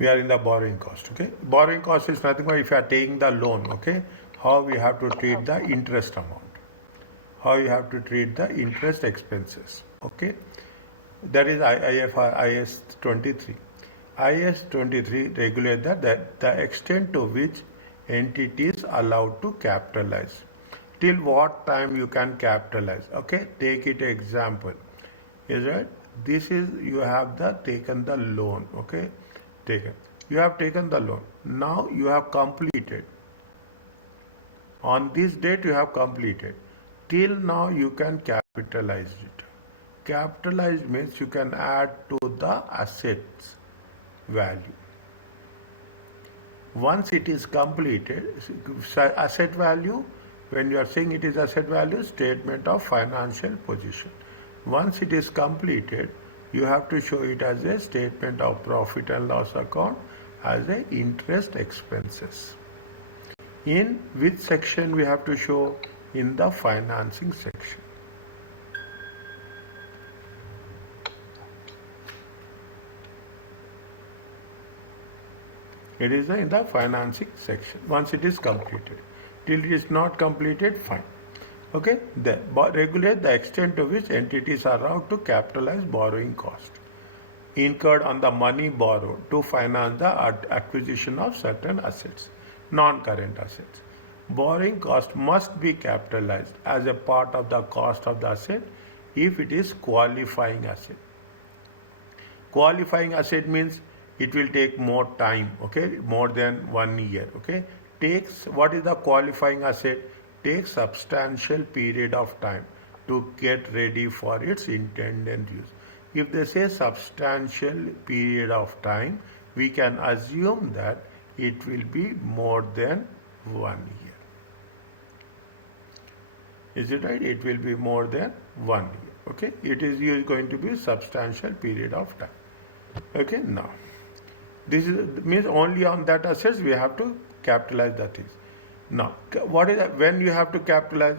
We are in the borrowing cost. Okay, borrowing cost is nothing but if you are taking the loan. Okay, how we have to treat the interest amount, how you have to treat the interest expenses. Okay, that is IS 23. IS 23 regulates that the extent to which entities allowed to capitalize. Till what time you can capitalize? Okay, take it example. Is right? This is you have taken the loan. Okay, taken. You have taken the loan. Now you have completed. On this date you have completed. Till now you can capitalize it. Capitalized means you can add to the assets value. Once it is completed, asset value, when you are saying it is asset value, statement of financial position. Once it is completed, you have to show it as a statement of profit and loss account as a interest expenses. In which section we have to show? In the financing section. It is in the financing section. Once it is completed. Till it is not completed, fine. Okay, then regulate the extent to which entities are allowed to capitalize borrowing cost incurred on the money borrowed to finance the acquisition of certain assets, non-current assets. Borrowing cost must be capitalized as a part of the cost of the asset if it is qualifying asset. Qualifying asset means it will take more time, okay, more than 1 year, okay. Takes, what is the qualifying asset? Takes substantial period of time to get ready for its intended use. If they say substantial period of time, we can assume that it will be more than 1 year. Is it right? It will be more than 1 year. Okay. It is going to be substantial period of time. Okay. Now, this means only on that assets we have to capitalize the things. Now, what is that? When you have to capitalize?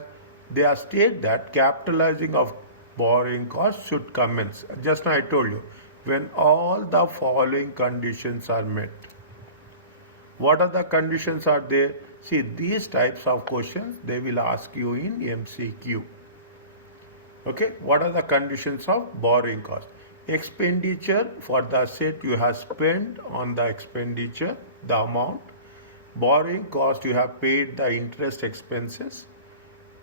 They are state that capitalizing of borrowing costs should commence. Just now I told you, when all the following conditions are met. What are the conditions are there? See, these types of questions they will ask you in MCQ. Okay, what are the conditions of borrowing cost? Expenditure for the asset you have spent on the expenditure, the amount. Borrowing cost you have paid the interest expenses.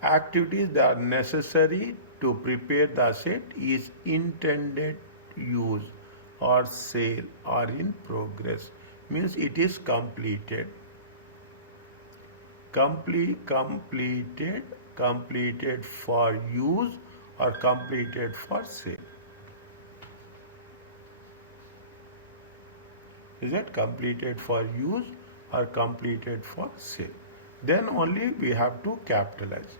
Activities that are necessary to prepare the asset is intended use or sale or in progress. Means it is completed. Completed for use or completed for sale. Is it completed for use or completed for sale? Then only we have to capitalize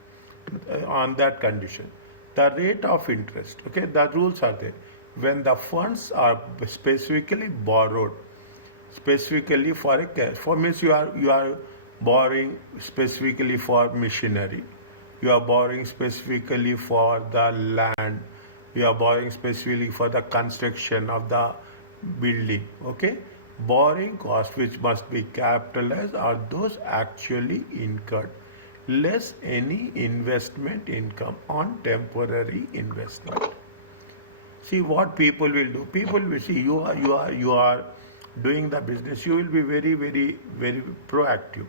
on that condition. The rate of interest, okay, the rules are there. When the funds are specifically borrowed, specifically for means you are borrowing specifically for machinery, you are borrowing specifically for the land, you are borrowing specifically for the construction of the building, okay. Borrowing costs which must be capitalized are those actually incurred, less any investment income on temporary investment. See what people will do. People will see you are doing the business. You will be very proactive.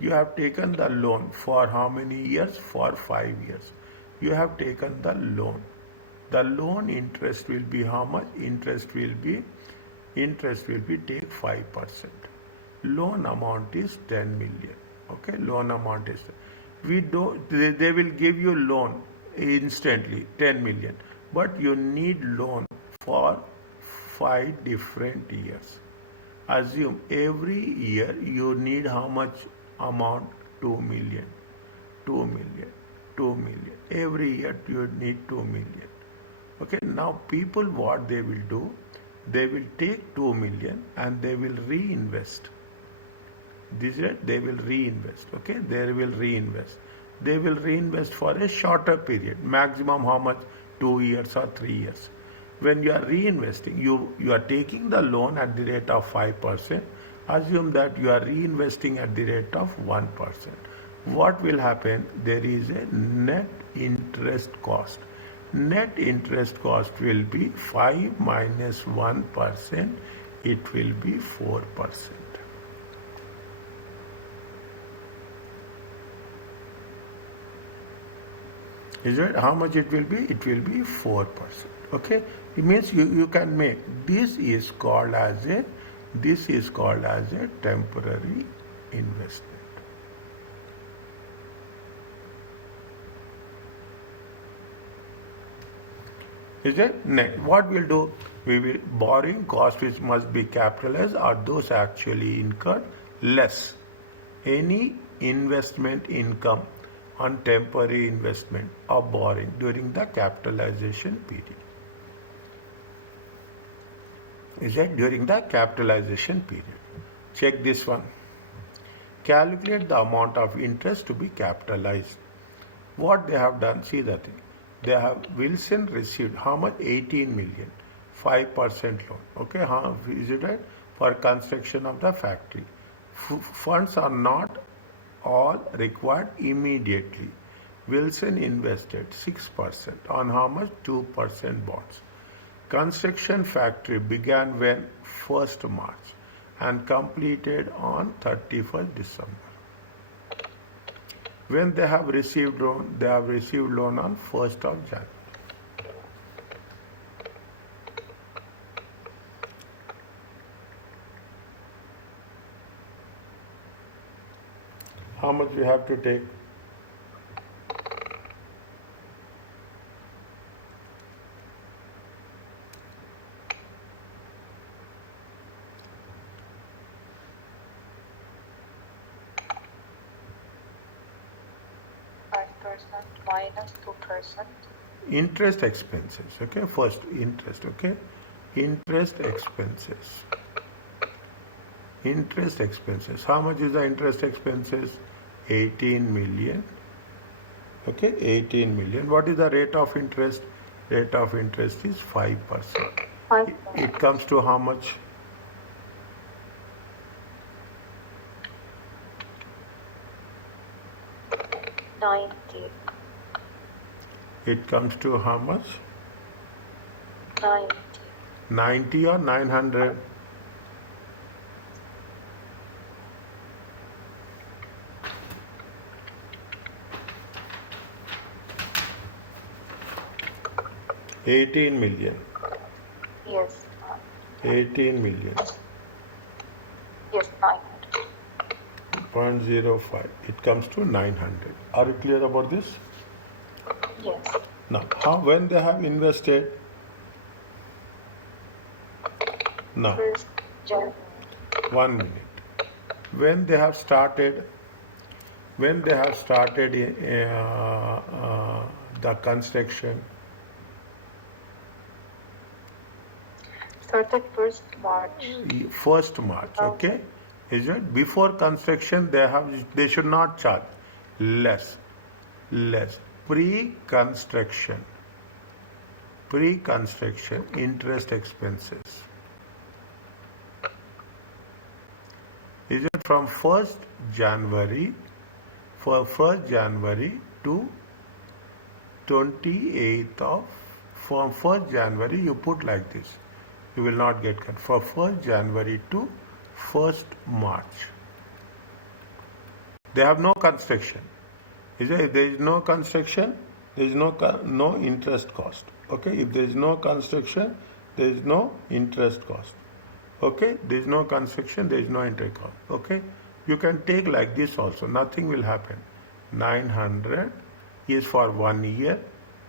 You have taken the loan for how many years? For 5 years. You have taken the loan. The loan interest will be how much? Interest will be take 5%. Loan amount is 10 million. Okay, loan amount is. They will give you loan instantly 10 million, but you need loan for 5 different years. Assume every year you need how much amount? 2 million. Every year you need 2 million. Okay, now people what they will do? They will take 2 million and they will reinvest. This is they will reinvest. Okay, they will reinvest. They will reinvest for a shorter period. Maximum how much? 2 years or 3 years. When you are reinvesting, you are taking the loan at the rate of 5%. Assume that you are reinvesting at the rate of 1%. What will happen? There is a net interest cost. Net interest cost will be 5 minus 1%. It will be 4%. Is it how much it will be? It will be 4%. Okay, it means you can make this is called as a temporary investment. Is it? Next, what we'll do? We will borrowing cost which must be capitalized are those actually incurred less any investment income on temporary investment or borrowing during the capitalization period. Is it during the capitalization period? Check this one. Calculate the amount of interest to be capitalized. What they have done, see that thing. They have Wilson received how much? 18 million, 5% loan. Okay, is it right? For construction of the factory. Funds are not all required immediately. Wilson invested 6% on how much? 2% bonds. Construction factory began when 1st March and completed on 31st December. When they have received loan, they have received loan on 1st of January. How much we have to take? Minus 2%. Interest expenses. Okay, first interest. Okay, interest expenses. Interest expenses. How much is the interest expenses? 18 million. Okay, 18 million. What is the rate of interest? Rate of interest is 5%. 5%. It comes to how much? It comes to how much? 90. 90 or 900? $18 million. Yes. 18 million. Yes, 900. 0.05. It comes to 900. Are you clear about this? Yes. Now, when they have invested? Now, 1st January. 1 minute. When they have started? When they have started the construction? Started 1st March. 1st March. Okay. Is it before construction? They should not charge less. Pre-construction interest expenses. Is it from 1st January to 28th of, from 1st January you put like this, you will not get cut. For 1st January to 1st March. They have no construction. If there is no construction, there is no interest cost. Okay, if there is no construction, there is no interest cost. Okay, there is no construction, there is no interest cost. Okay, you can take like this also, nothing will happen. 900 is for 1 year,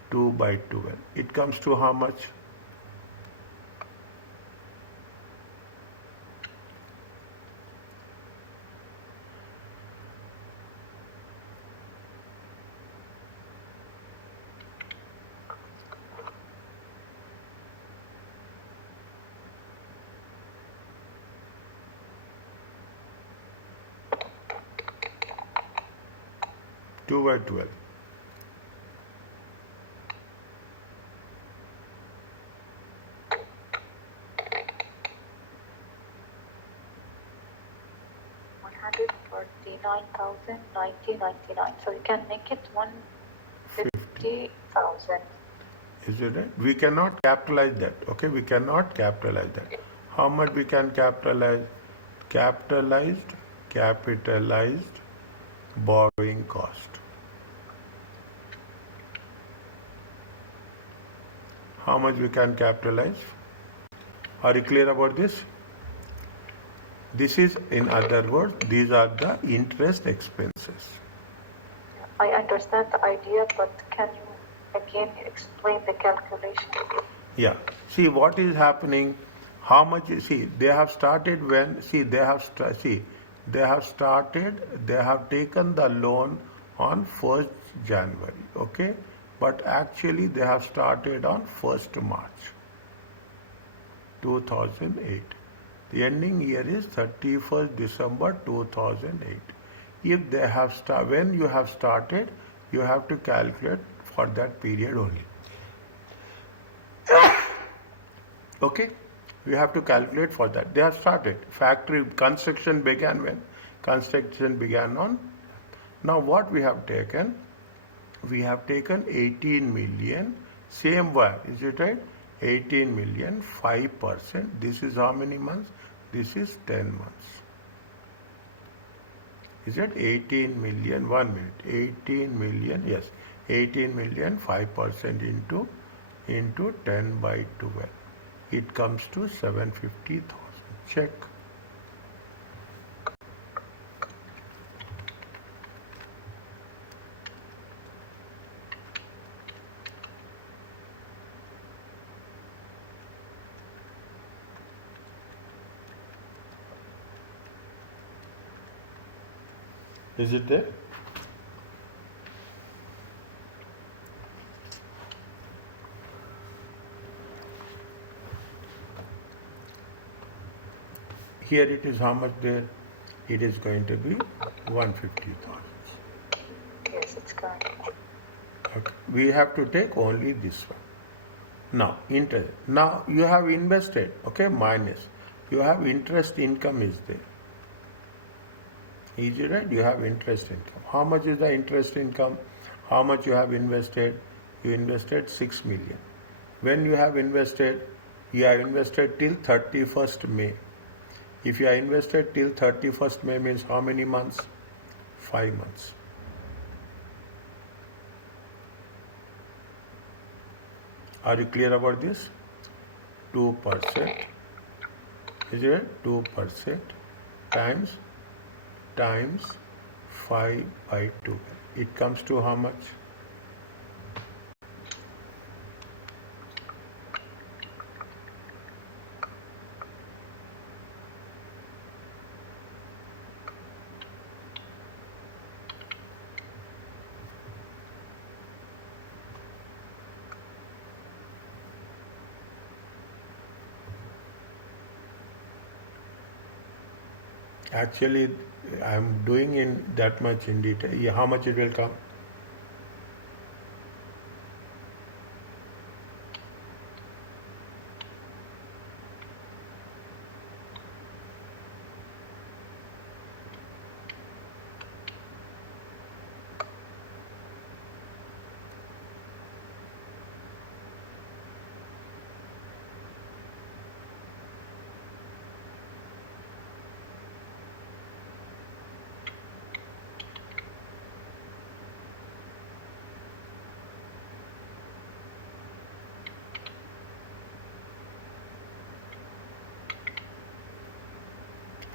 2 by 12. It comes to how much? Two by 12. 149,099. So you can make it 150,000. Is it right? We cannot capitalize that. Okay, we cannot capitalize that. How much we can capitalize? Capitalized borrowing cost. How much we can capitalize? Are you clear about this? This is, in other words, these are the interest expenses. I understand the idea, but can you again explain the calculation? Yeah. See what is happening. How much? See, they have started when. See, they have started. They have taken the loan on 1st January. Okay, but actually they have started on 1st March 2008. The ending year is 31st December 2008. If they have when you have started, you have to calculate for that period only. Okay, we have to calculate for that. They have started. Factory construction began when? Construction began on. Now what we have taken? We have taken 18 million. Same way, is it right? 18 million, 5%. This is how many months? This is 10 months. Is it 18 million? 1 minute. 18 million, yes. 18 million, 5% into 10 by 12. It comes to 750,000. Check. Is it there? Here it is how much there? It is going to be 150,000. Yes, it's correct. Okay. We have to take only this one. Now, interest. Now you have invested, okay, minus. You have interest income is there. Easy, right? You have interest income. How much is the interest income? How much you have invested? You invested 6 million. When you have invested till 31st May. If you are invested till 31st May means how many months? 5 months. Are you clear about this? 2%. Is it 2% times 5 by 2. It comes to how much? Actually, I am doing in that much in detail. Yeah, how much it will come?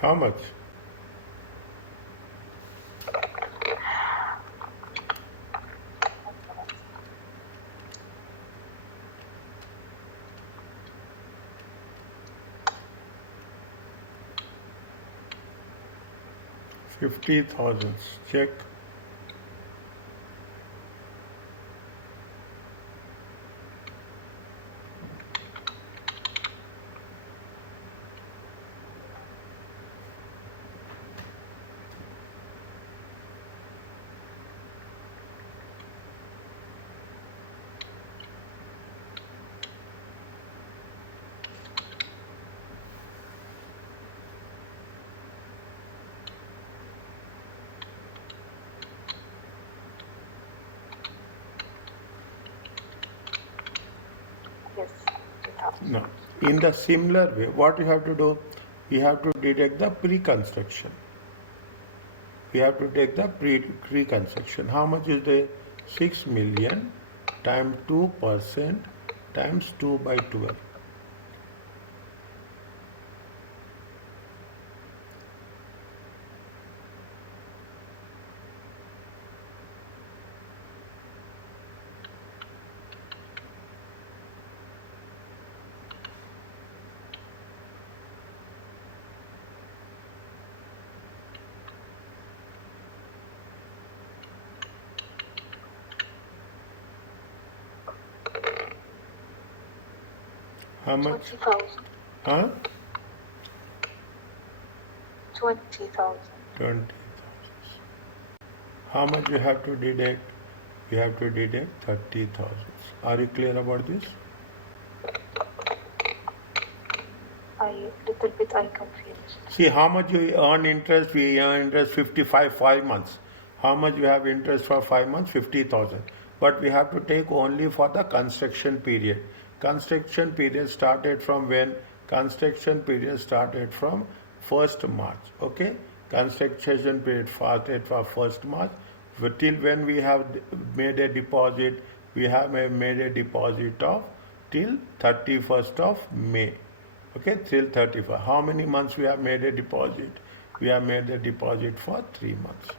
How much? $50,000. Check. No. In the similar way, what you have to do? You have to deduct the pre-construction. We have to take the pre-construction. How much is the 6 million times 2% times 2 by 12? How much? 20,000. Huh? 20,000. 20,000. How much you have to deduct? You have to deduct 30,000. Are you clear about this? Little bit I confused. See how much you earn interest. We earn interest 5 months. How much you have interest for 5 months? 50,000. But we have to take only for the construction period. Construction period started from when? Construction period started from 1st March. Okay? Construction period started from 1st March. Till when we have made a deposit? We have made a deposit of till 31st of May. Okay, till 35. How many months we have made a deposit? We have made a deposit for 3 months.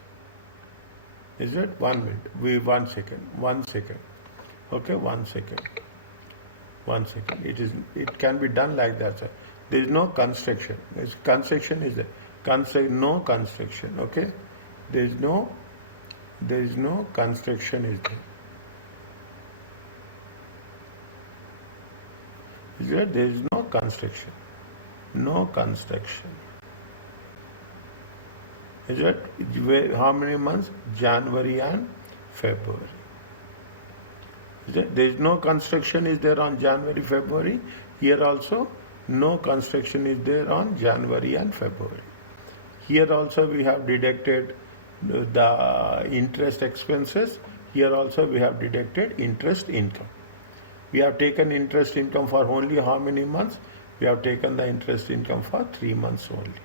Is it? 1 minute. 1 second. 1 second. Okay, 1 second. 1 second. It can be done like that, sir. There is no construction. Construction is there. No construction. Okay? There is no construction is there. Is there? There is no construction. No construction. Is it? How many months? January and February. Is it? There is no construction is there on January, February. Here also, no construction is there on January and February. Here also we have deducted the interest expenses. Here also we have deducted interest income. We have taken interest income for only how many months? We have taken the interest income for 3 months only.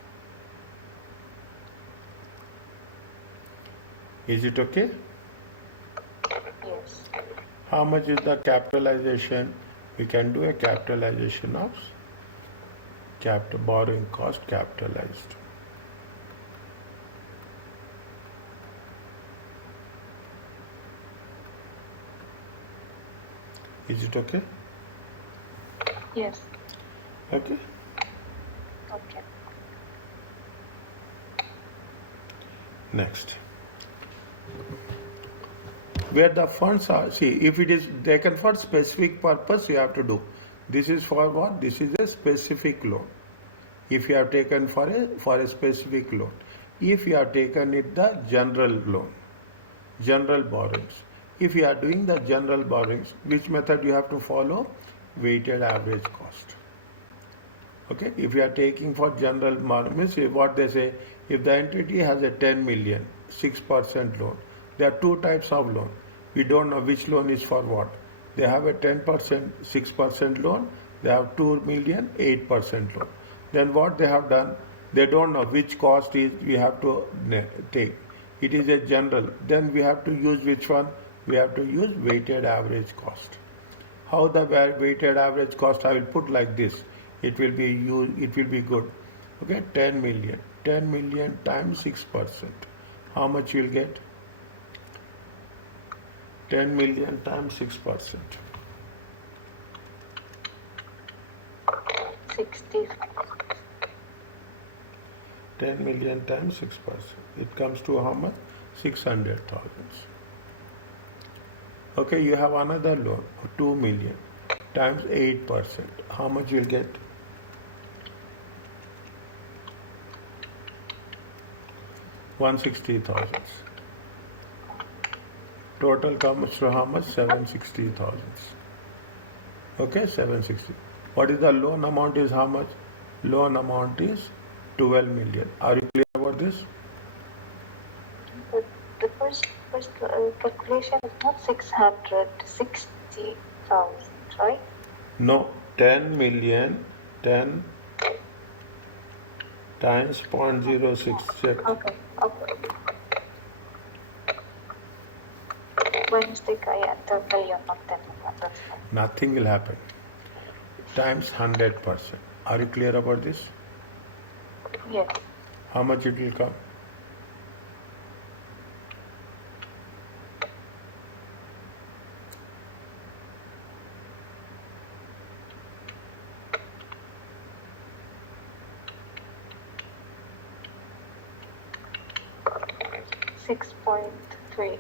Is it okay? Yes. How much is the capitalization? We can do a capitalization of borrowing cost capitalized. Is it okay? Yes. Okay. Okay. Next. Where the funds are, see, if it is taken for specific purpose, you have to do. This is for what? This is a specific loan. If you have taken for a specific loan. If you have taken it the general loan, general borrowings. If you are doing the general borrowings, which method you have to follow? Weighted average cost. Okay, if you are taking for general borrowings, what they say, if the entity has a 10 million, 6% loan, there are two types of loan. We don't know which loan is for what. They have a 10%, 6% loan, they have 2 million, 8% loan. Then what they have done, they don't know which cost is we have to take. It is a general. Then we have to use which one? We have to use weighted average cost. How the weighted average cost? I will put like this. It will be good. Okay, 10 million. 10 million times 6%. How much you will get? 10 million times 6%. 60. 10 million times 6%. It comes to how much? 600,000. Okay, you have another loan of 2 million times 8%. How much you will get? 160,000. Total comes to how much? 760,000. Okay, 760. What is the loan amount is how much? Loan amount is 12 million. Are you clear about this? The first calculation is not 660,000, right? No, 10 million, 10 times 0.06. Okay. By mistake, I enter million, not 10 million. That's fine. Nothing will happen. Times 100%. Are you clear about this? Yes. How much it will come? 6.3.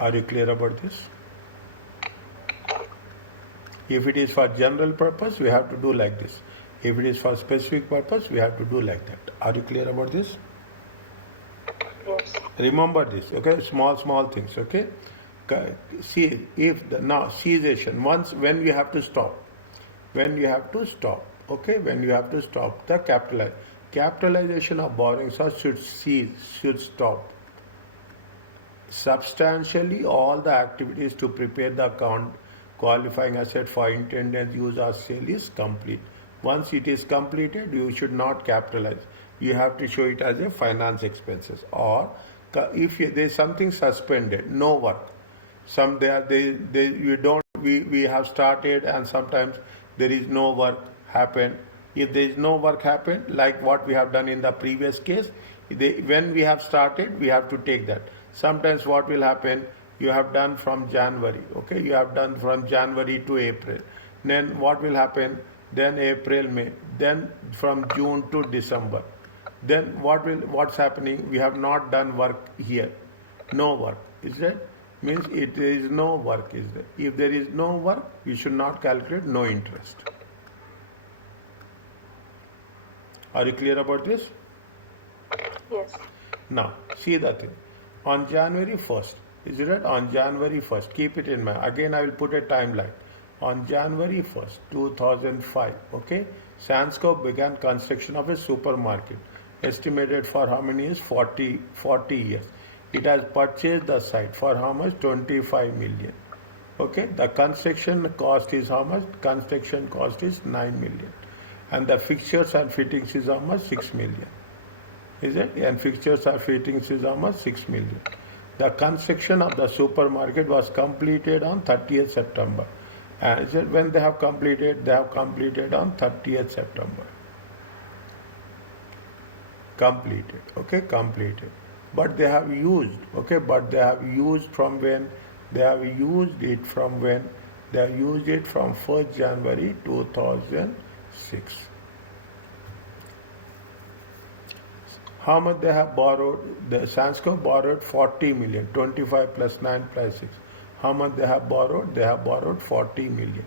Are you clear about this? If it is for general purpose, we have to do like this. If it is for specific purpose, we have to do like that. Are you clear about this? Yes. Remember this, okay? Small things, okay? See, if the now cessation, once when we have to stop, okay? When you have to stop the capitalization of borrowings should cease, should stop. Substantially, all the activities to prepare the account qualifying asset for intended use or sale is complete. Once it is completed, you should not capitalize. You have to show it as a finance expenses. Or if there is something suspended, no work. Some they you don't we have started and sometimes there is no work happen. If there is no work happen, like what we have done in the previous case, when we have started, we have to take that. Sometimes what will happen, you have done from January, okay? You have done from January to April. Then what will happen? Then April, May. Then from June to December. Then what's happening? We have not done work here. No work, is it? Means it is no work, is there? If there is no work, you should not calculate no interest. Are you clear about this? Yes. Now, see the thing. On January 1st, is it right? On January 1st, keep it in mind. Again, I will put a timeline. On January 1st, 2005, okay, Sansco began construction of a supermarket, estimated for how many years? 40 years. It has purchased the site for how much? 25 million. Okay, the construction cost is how much? Construction cost is 9 million. And the fixtures and fittings is how much? 6 million. Is it? And fixtures and fittings is how much? 6 million. The construction of the supermarket was completed on 30th September. And when they have completed on 30th September. Completed. Okay, completed. But they have used, okay, but they have used from when? They have used it from when? They have used it from 1st January 2006. How much they have borrowed? The Sansco borrowed 40 million, 25 plus 9 plus 6. How much they have borrowed? They have borrowed 40 million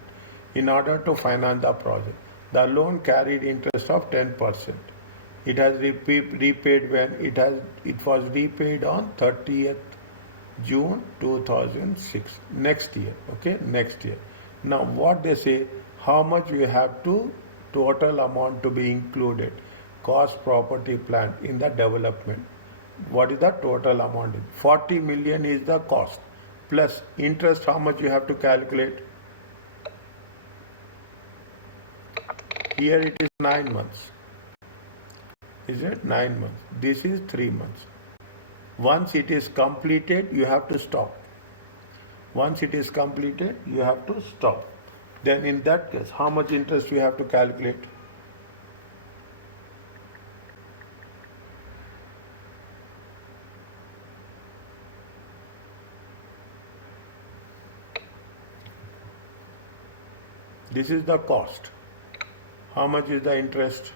in order to finance the project. The loan carried interest of 10%. It has repaid when it was repaid on 30th June 2006. Next year, okay, next year. Now what they say, how much we have to total amount to be included, cost property plant in the development. What is the total amount? 40 million is the cost plus interest. How much you have to calculate? Here it is 9 months. Is it 9 months? This is 3 months. Once it is completed, you have to stop. Once it is completed, you have to stop. Then in that case, how much interest you have to calculate? This is the cost. How much is the interest?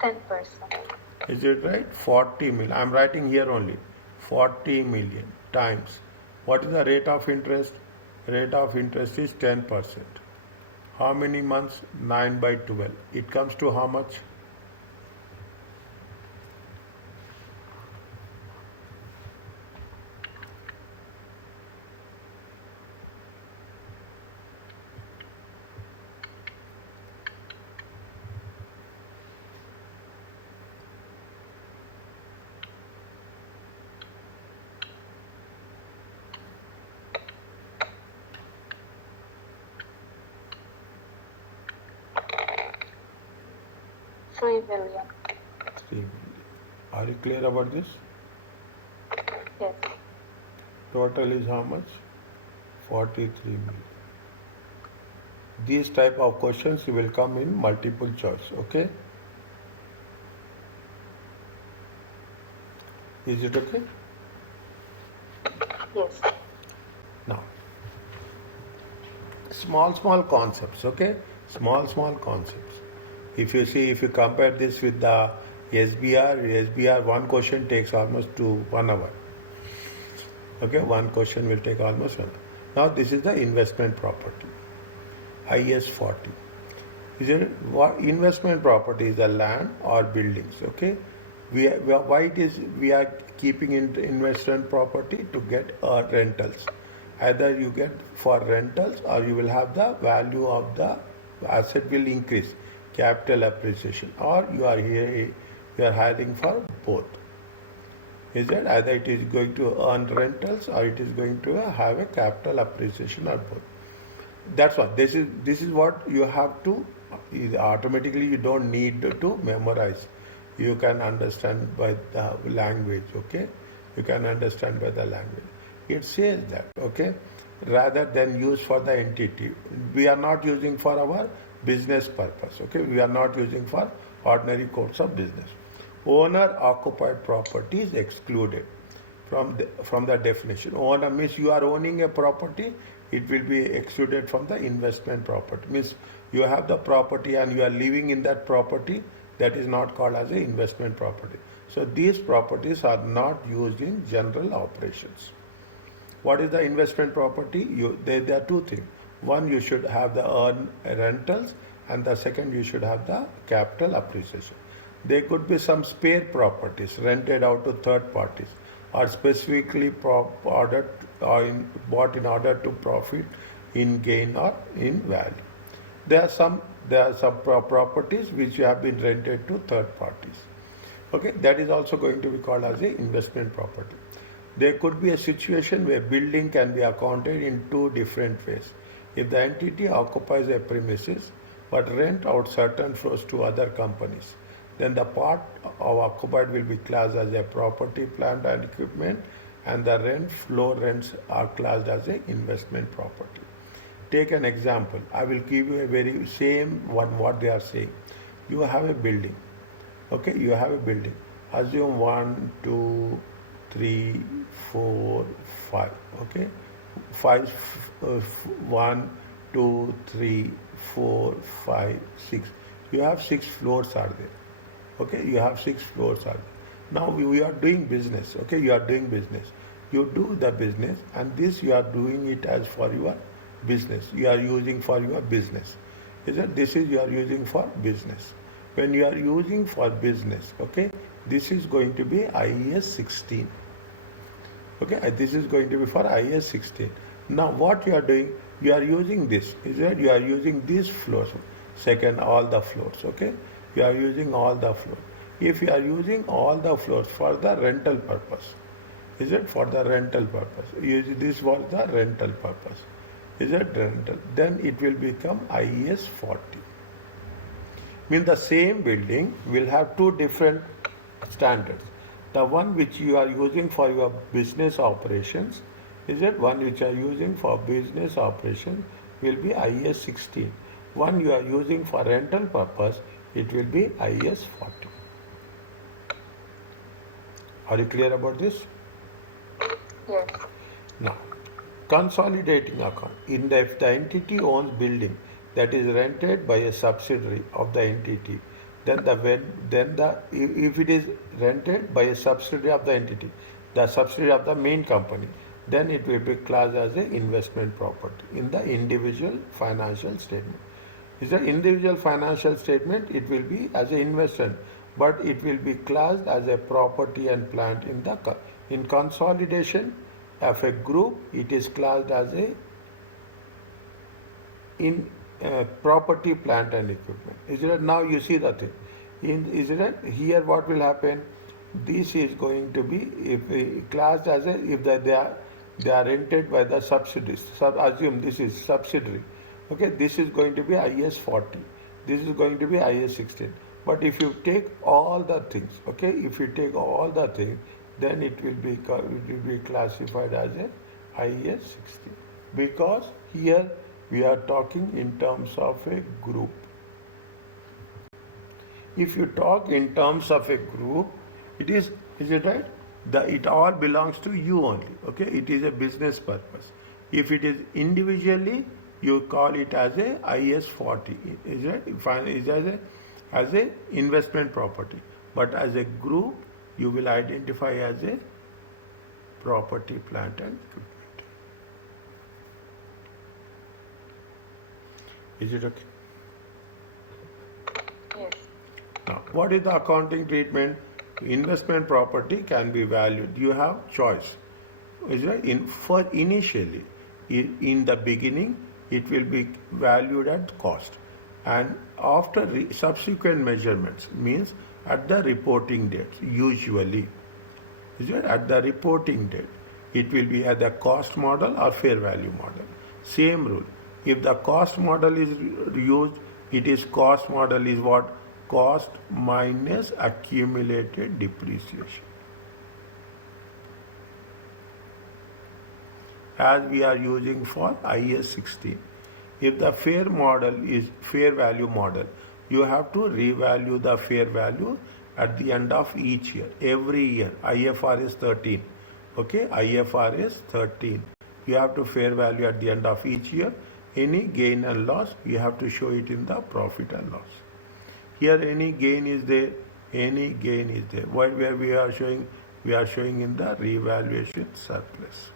10%. Is it right? 40 million. I am writing here only. 40 million times. What is the rate of interest? Rate of interest is 10%. How many months? 9 by 12. It comes to how much? 3 million. 3 million. Are you clear about this? Yes. Total is how much? 43 million. These type of questions will come in multiple choice, okay? Is it okay? Yes. Now, small concepts, okay? Small concepts. If you compare this with the SBR, one question takes almost 1 hour. Okay, one question will take almost 1 hour. Now, this is the investment property, IS 40. Is it what investment property is the land or buildings? Okay, why it is we are keeping in investment property to get rentals. Either you get for rentals or you will have the value of the asset will increase, capital appreciation, or you are hiring for both. Is that either it is going to earn rentals or it is going to have a capital appreciation or both. That's what this is what you have to automatically you don't need to memorize. You can understand by the language, okay? You can understand by the language. It says that, okay? Rather than use for the entity. We are not using for our business purpose, okay? We are not using for ordinary course of business. Owner occupied property is excluded from the definition. Owner means you are owning a property, it will be excluded from the investment property. Means you have the property and you are living in that property, that is not called as an investment property. So these properties are not used in general operations. What is the investment property? There are two things. One, you should have the earn rentals, and the second, you should have the capital appreciation. There could be some spare properties rented out to third parties or specifically bought in order to profit in gain or in value. There are some properties which have been rented to third parties. Okay, that is also going to be called as a investment property. There could be a situation where building can be accounted in two different ways. If the entity occupies a premises but rent out certain floors to other companies, then the part of occupied will be classed as a property, plant and equipment, and the floor rents are classed as a investment property. Take an example. I will give you a very same one what they are saying. You have a building. Okay, you have a building. Assume 1, 2, 3, 4, 5. Okay, 1, 2, 3, 4, 5, 6. You have 6 floors are there. Okay, you have 6 floors are there. Now we are doing business. Okay, you are doing business. You do the business, and this you are doing it as for your business. You are using for your business. Is that this is you are using for business. When you are using for business, okay, this is going to be IAS 16. Okay, this is going to be for IAS 16. Now what you are doing, you are using this. Is that you are using these floors. Second, all the floors. Okay, you are using all the floors. If you are using all the floors for the rental purpose, is it for the rental purpose? This was the rental purpose. Is it rental? Then it will become IAS 40. Means the same building will have two different standards. The one which you are using for your business operations, is it one which you are using for business operations will be IAS 16. One you are using for rental purpose, it will be IAS 40. Are you clear about this? Yes. Now, consolidating account. If the entity owns building that is rented by a subsidiary of the entity, if it is rented by a subsidiary of the entity, the subsidiary of the main company, then it will be classed as an investment property in the individual financial statement. Is the individual financial statement, it will be as an investment, but it will be classed as a property and plant in consolidation of a group. It is classed as property, plant and equipment. Is it now you see the thing? Is it here what will happen? This is going to be classed as if they are rented by the subsidiaries. Assume this is subsidiary. Okay, this is going to be IAS 40. This is going to be IAS 16. But if you take all the things, okay, if you take all the things, then it will be classified as a IS 16, because here we are talking in terms of a group. If you talk in terms of a group, is it right? It all belongs to you only. Okay, it is a business purpose. If it is individually, you call it as a IS 40. Is it? Is as a investment property. But as a group, you will identify as a property, plant and equipment. Is it okay? Yes. Now, what is the accounting treatment? Investment property can be valued. You have choice. Is right? For initially, in the beginning, it will be valued at cost, and after subsequent measurements, means at the reporting date. Usually, is it at the reporting date? It will be at the cost model or fair value model. Same rule. If the cost model is used, it is cost model is what? Cost minus accumulated depreciation. As we are using for IS 16. If the fair model is fair value model, you have to revalue the fair value at the end of each year. Every year, IFRS 13. Okay, IFRS 13. You have to fair value at the end of each year. Any gain and loss, you have to show it in the profit and loss. Here, any gain is there. Any gain is there. Where we are showing in the revaluation surplus.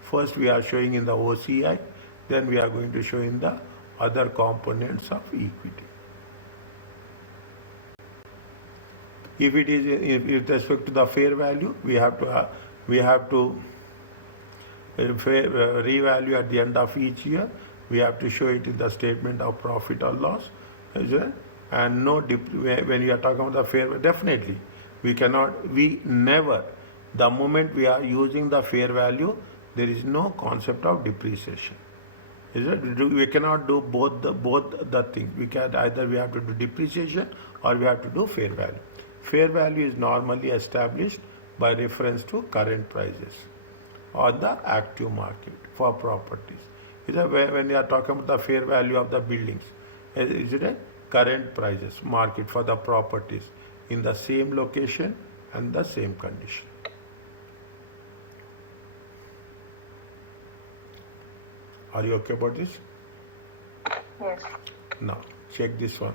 First, we are showing in the OCI. Then we are going to show in the other components of equity. If it is with respect to the fair value, we have to revalue at the end of each year. We have to show it in the statement of profit or loss, and when we are talking about the fair, definitely we never. The moment we are using the fair value, there is no concept of depreciation. Is it? We cannot do both the things. We have to do depreciation or we have to do fair value. Fair value is normally established by reference to current prices on the active market for properties. When we are talking about the fair value of the buildings, is it a current prices market for the properties in the same location and the same condition. Are you okay about this? Yes. Now, check this one.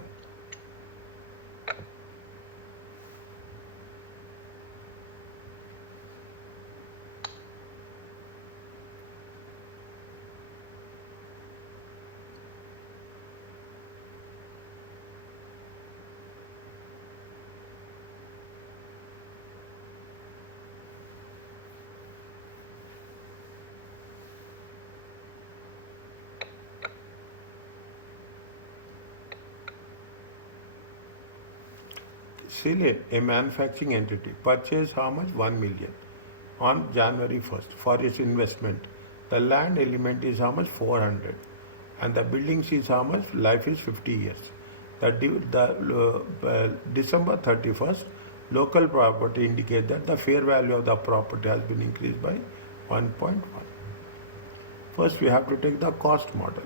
Say a manufacturing entity purchased how much? 1 million on January 1st for its investment. The land element is how much? 400. And the buildings is how much? Life is 50 years. December 31st, local property indicates that the fair value of the property has been increased by 1.1. First, we have to take the cost model.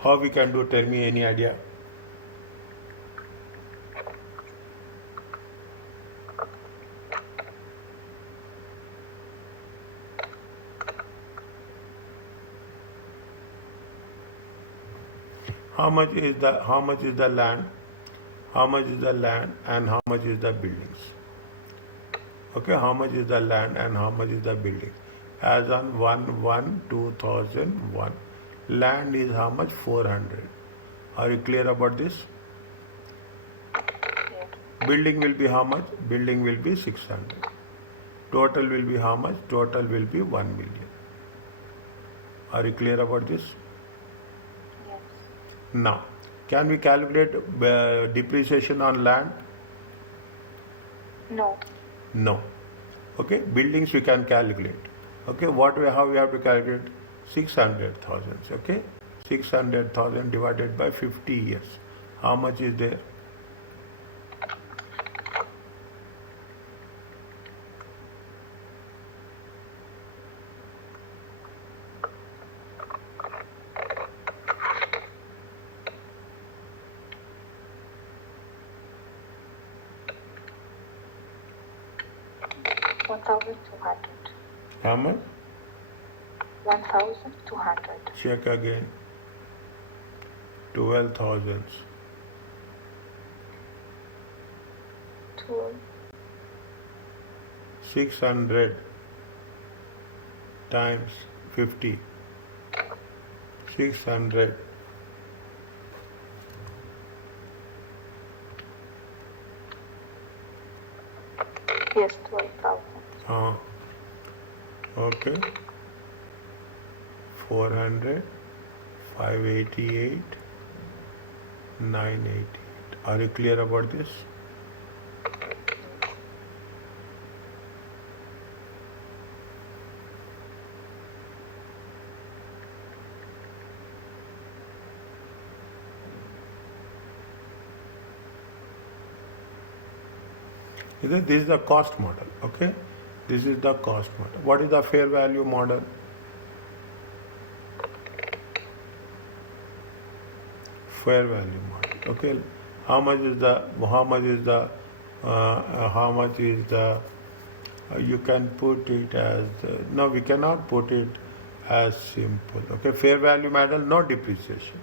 How we can do? Tell me any idea? How much is the land? How much is the land and how much is the buildings? Okay, how much is the land and how much is the buildings? As on 1/1/2001, land is how much? 400. Are you clear about this? Yes. Building will be how much? Building will be 600. Total will be how much? Total will be 1 million. Are you clear about this? Yes. Now, can we calculate depreciation on land? No. No. Okay, buildings we can calculate. Okay, how we have to calculate? 600,000. Okay, 600,000 divided by 50 years. How much is there? $1,200. How much? 1,200. Check again. 12,000. 2. 600 times 50. 600. Yes, 12,000. Okay. 400, 588, 988. Are you clear about this? This is the cost model, okay? This is the cost model. What is the fair value model? Fair value model, okay? How much is the you can put it as no, we cannot put it as simple, okay? Fair value model, no depreciation.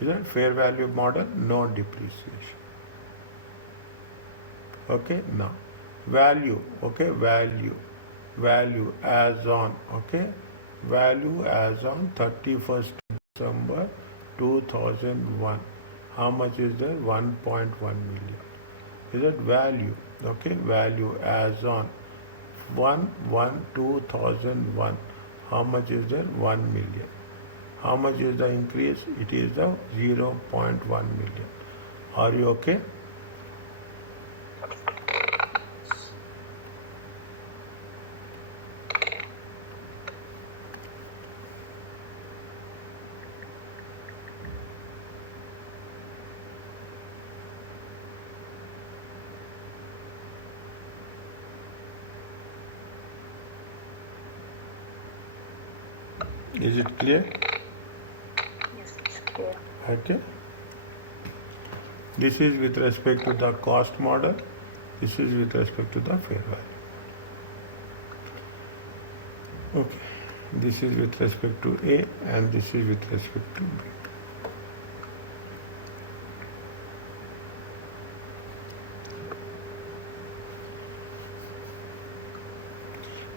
Is it fair value model, no depreciation? Okay, now value, okay, value as on, okay, value as on 31st December 2001. How much is there? 1.1 million. Is it value? Okay, value as on 1/1/2001. How much is there? 1 million. How much is the increase? It is the 0.1 million. Are you okay? Is it clear? Yes, it's clear. Okay. This is with respect to the cost model. This is with respect to the fair value. Okay. This is with respect to A and this is with respect to B.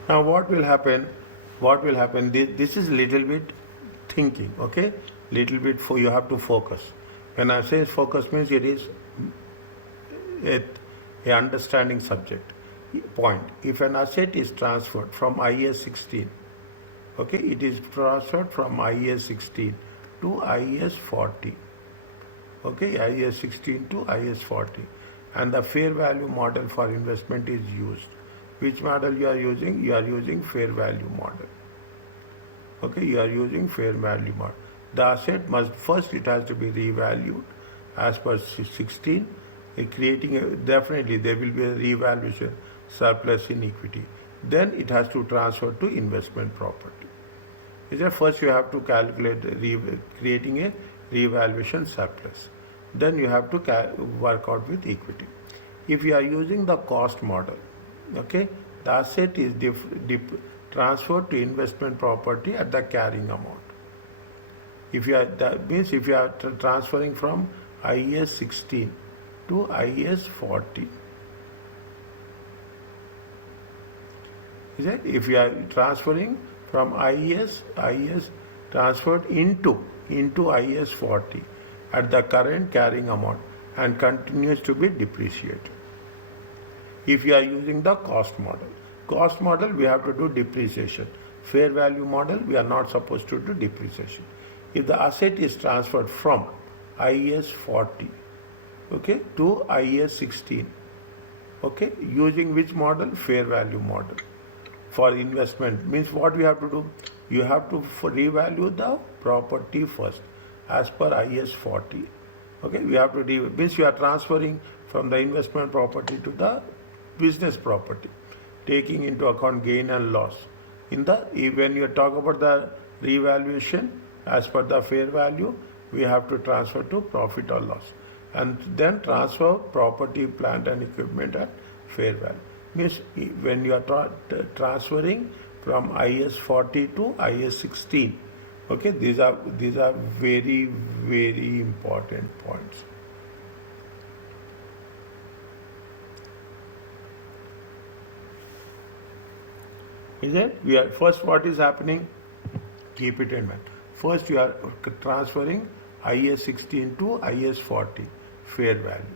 Now what will happen? What will happen? This is little bit thinking, okay? Little bit for you have to focus. When I say focus means it is a understanding subject. Point. If an asset is transferred from IAS 16, okay, it is transferred from IAS 16 to IAS 40. Okay, IAS 16 to IAS 40. And the fair value model for investment is used. Which model you are using? You are using fair value model. Okay, you are using fair value model. The asset must first, it has to be revalued as per 16. Definitely there will be a revaluation surplus in equity. Then it has to transfer to investment property. Is that first you have to calculate creating a revaluation surplus. Then you have to work out with equity. If you are using the cost model, okay, the asset is transferred to investment property at the carrying amount. If you are, that means if you are transferring from IAS 16 to IAS 40, is it? If you are transferring from IAS transferred into IAS 40 at the current carrying amount and continues to be depreciated. If you are using the cost model, we have to do depreciation. Fair value model, we are not supposed to do depreciation. If the asset is transferred from IAS 40, okay, to IAS 16, okay, using which model? Fair value model. For investment means what we have to do? you have to revalue the property first as per IS 40. Okay, we have to means you are transferring from the investment property to the business property, taking into account gain and loss. When you talk about the revaluation as per the fair value, we have to transfer to profit or loss, and then transfer property, plant and equipment at fair value. Means when you are transferring from IS 40 to IS 16. Okay, these are very, very important points. Is it? We are first. What is happening? Keep it in mind. First, you are transferring IS 16 to IS 40 fair value.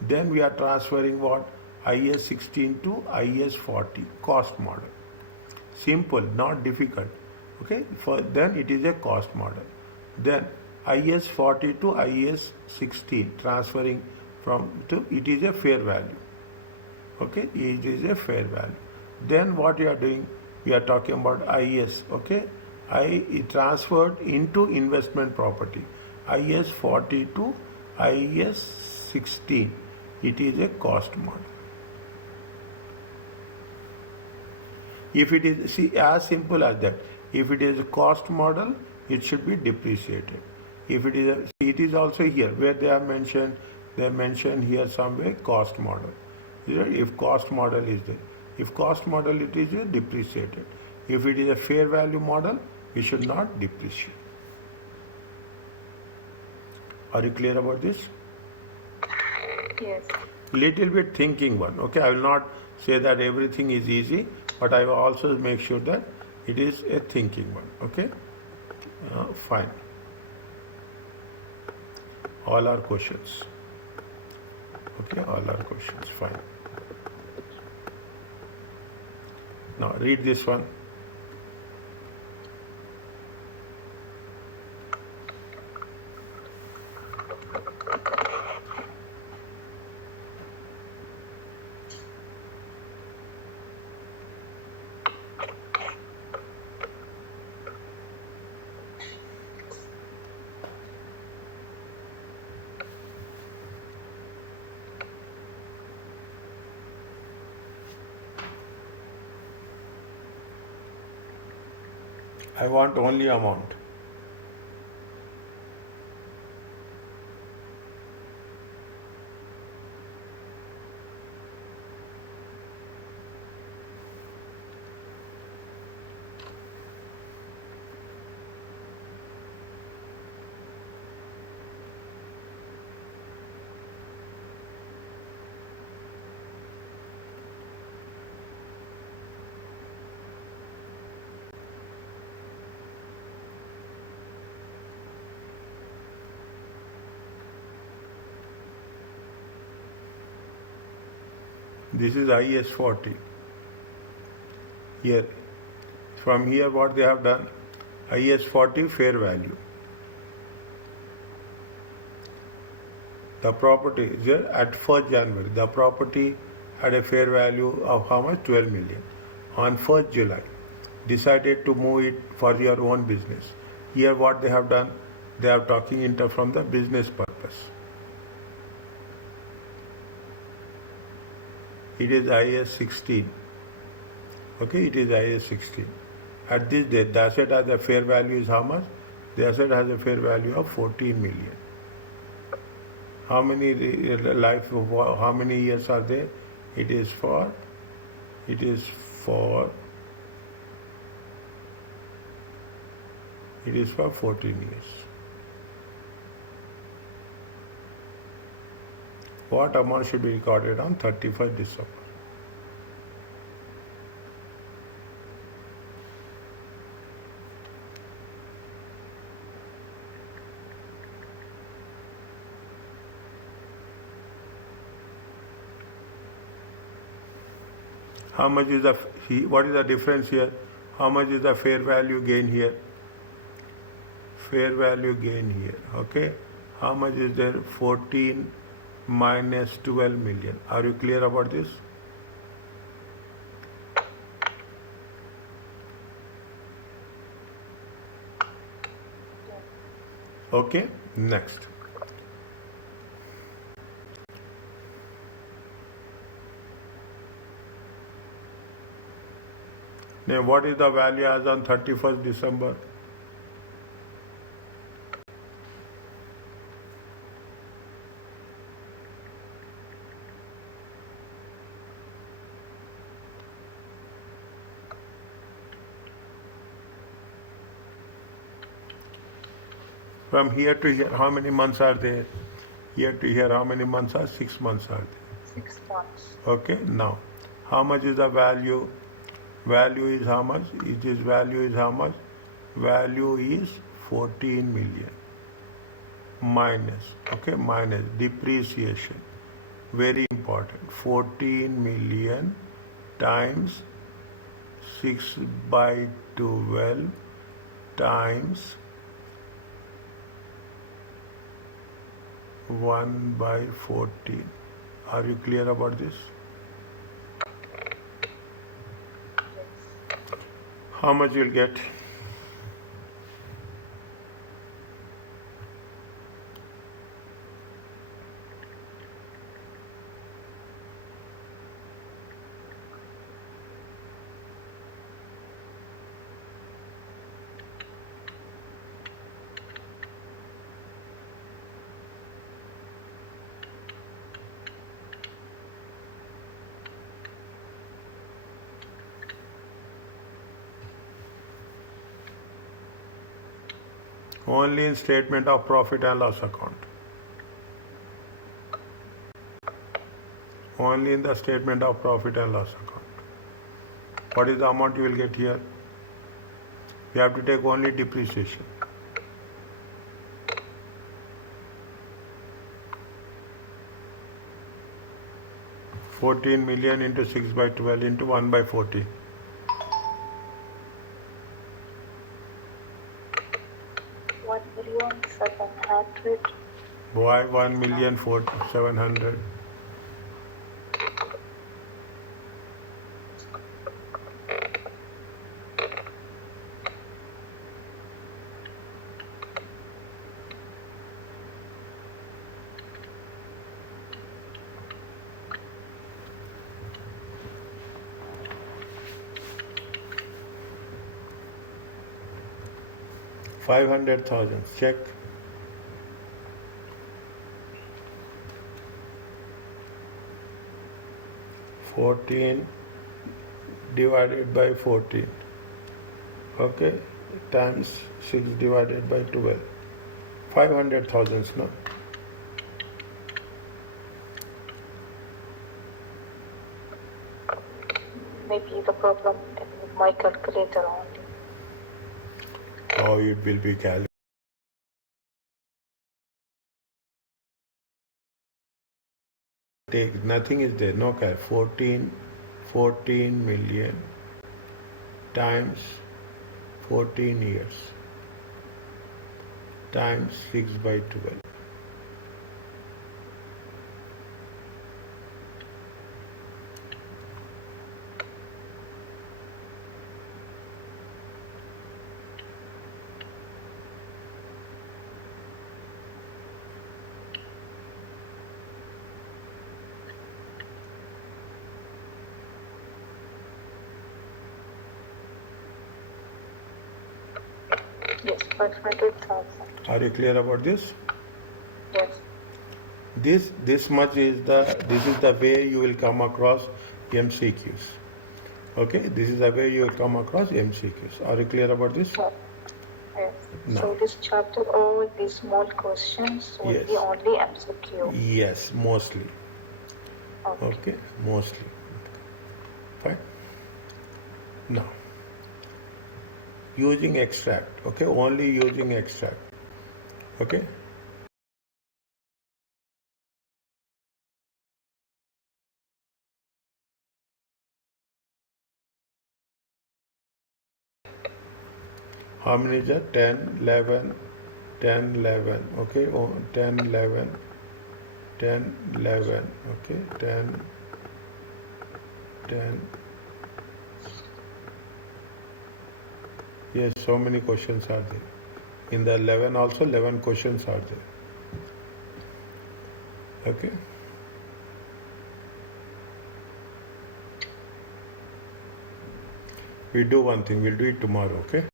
Then we are transferring what? IS 16 to IS 40 cost model. Simple, not difficult. Okay, then it is a cost model. Then IS 40 to IS 16 transferring from to it is a fair value. Okay, it is a fair value. Then what you are doing? We are talking about IS. Okay, it transferred into investment property. IS 40 to IS 16. It is a cost model. If it is, see, as simple as that. If it is a cost model, it should be depreciated. If it is, it is also here where they have mentioned here somewhere cost model. If cost model is there, if cost model it is depreciated. If it is a fair value model, we should not depreciate. Are you clear about this? Yes. Little bit thinking one. Okay, I will not say that everything is easy, but I will also make sure that it is a thinking one. Okay, fine. All are questions. Okay, all are questions. Fine. Now read this one. I want only amount. This is IS 40. Here, from here what they have done, IS 40 fair value. The property is here at 1st January. The property had a fair value of how much? 12 million. On 1st July, decided to move it for your own business. Here what they have done, they are talking from the business purpose. It is IS 16. Okay, it is IS 16. At this date, the asset has a fair value is how much? The asset has a fair value of 14 million. How many how many years are there? It is for 14 years. What amount should be recorded on 31st December? How much is what is the difference here? How much is the fair value gain here? Fair value gain here. Okay. How much is there? 14 minus 12 million. Are you clear about this? Okay, next. Now, what is the value as on 31st December? From here to here, how many months are there? Here to here, how many months are? 6 months are there. 6 months. Okay, now, how much is the value? Value is how much? Value is how much? Value is 14 million. Minus, okay, minus depreciation. Very important. 14 million times 6 by 12 times 1 by 14. Are you clear about this? How much you'll get? Only in statement of profit and loss account. Only in the statement of profit and loss account. What is the amount you will get here? You have to take only depreciation. $14 million into 6 by 12 into 1 by 14. 1,700,000. Why 1,700,000? $500,000. Check. $14 divided by 14. Okay, times 6 divided by 12. 500,000, no? Maybe the problem with my calculator only. How it will be calculated? Take nothing is there, no cal. 14 million times 14 years times 6 by 12. Yes, 500,000. Are you clear about this? Yes. This much is the way you will come across MCQs. Okay, this is the way you will come across MCQs. Are you clear about this? Yes. No. So this chapter, all these small questions will Yes. be only MCQ. Yes, mostly. Okay. Okay, mostly. Fine. Now, using extract. Okay, only using extract. Okay. How many is that? 10, 11, 10, 11. Okay, 10, 11, 10, 11. Okay, 10, 10. Yes, so many questions are there. In the 11 also 11 questions are there. Okay. We do one thing, we'll do it tomorrow, okay?